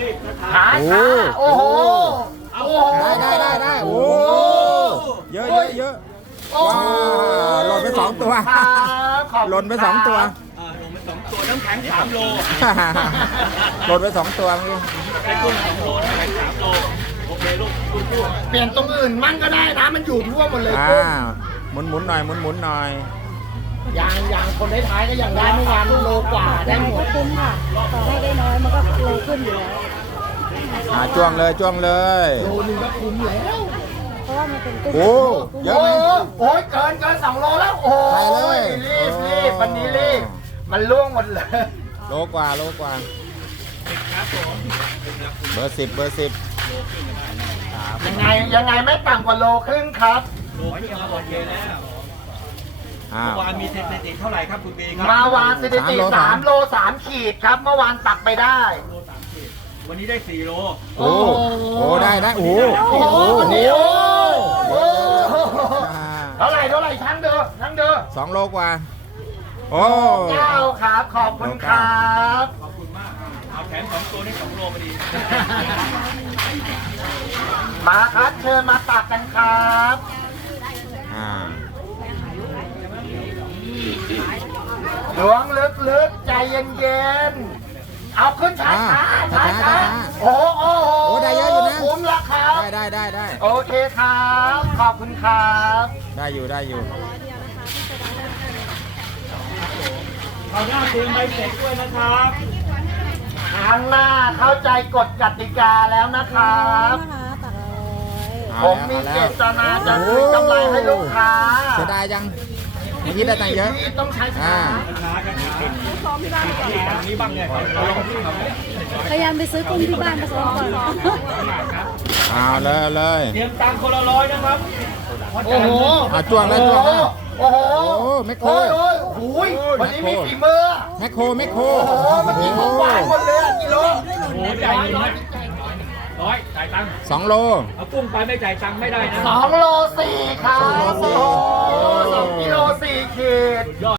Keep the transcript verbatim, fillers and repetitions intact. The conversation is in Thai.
รีบนะคช้ารับช้าโอ้โหโอ้โหได้ได้ได้ได้โอ้เยอะเยอะเยอะโอ้โว้าวหล่นไปสองตัวครับขอบคุณหล่นไปสองตัวเออลงไปสองตัวน้ำแข็งสามโลหล่นไปสองตัวเมื่อกี้ไอ้กุ้งสองโลน้ำแข็งสามโลโอเคลูกกุ้งกุ้งเปลี่ยนตรงอื่นมั่งก็ได้นะมันอยู่ทั่วหมดเลยอ่ากุ้งหมุนหมุนหน่อยหมุนหมุนหน่อยยางยางคนท้ายๆก็ยังได้เมื่อวานโลกว่าได้ยังหไงมก็ดคุ้มค่ะ ต่อให้ได้น้อยมันก็โลขึ้นอยู่แล้วอ่าจ้วงเลยจ้วงเลยโลนึงก็คุ้มแล้วเพราะว่ามันเป็นกุ้งโอ้เยอะโอ้ไหมโหเกินเกินสองโลแล้วโอ้ไปเลยยรีบรีบวันนี้รีบมันล่วงหมดเลยโลกว่าโลกว่าเบอร์สิบเบอร์สิบยังไงยังไงไม่ต่ำกว่าโลครึ่งครับโลขึ้นมาโอเคแล้วอ้าเมื่วอวานมีสถิติเท่าไหร่ครับคุณบีครัมาวานสถิติสาสาม มโลโลสามขีดครับ เมื่อวานตักไปได้โลสามขีดวันนี้ได้สี่โลโอ้โอ้ได้ได้โอ้โหโอ้โหเดี๋ยวโอ้โหอ่าเท่าไหร่เท่าไหร่ทั้งเด้อทั้งเด้อสองโลกว่า โอ้เก้าครับ ขอบคุณครับขอบคุณมากเอาแขนสองตัวได้สองโลพอดีมาครับเชิญมาตักกันครับอ่าล้วงลึกๆใจเย็นๆเอาขึ้นช้าช้าช้าช้าโอ้โหโอ้ได้เยอะอยู่นะคุ้มแล้วครับได้ได้ได้ได้โอเคครับ ขอบคุณครับได้อยู่ได้อยู่เอาหน้าเตรียมใบเสร็จด้วยนะครับครั้งหน้าเข้าใจกฎกติกาแล้วนะครับนะคะตักร้อยเอาผมแล้วมีเอาเจแล้วตนาจะคืนกำไรให้ลูกค้าเสียดายจังเมื่อกี้ได้ตังค์เยอะที่ต้องใช้อ่าช้าช้ากันช้าที่ฝั่งนี้บ้างเนี่ยเราลองที่เขาเนี่ยพยายามไปซื้อกุ้งที่บ้านมาซ้อมก่อนเอาเลยเอาเลยเตรียมตังค์คนละร้อยนะครับโอ้โหอ่ะจ้วงเลยจ้วงเลยโอ้โหโอ้แมคโครโอ้ยโอ้ยโอ้ยวันนี้มีฝีมือแมคโครแมคโครโอ้โหเมื่อกี้ผมวางหมดเลยอะกิโลโอ้โหจ่ายร้อยร้อยจ่ายตังค์สองโลเอากุ้งไปไม่จ่ายตังค์ไม่ได้นะสองโลสี่ครับสองโลสี่โอ้โหสองกิโลสี่ขีด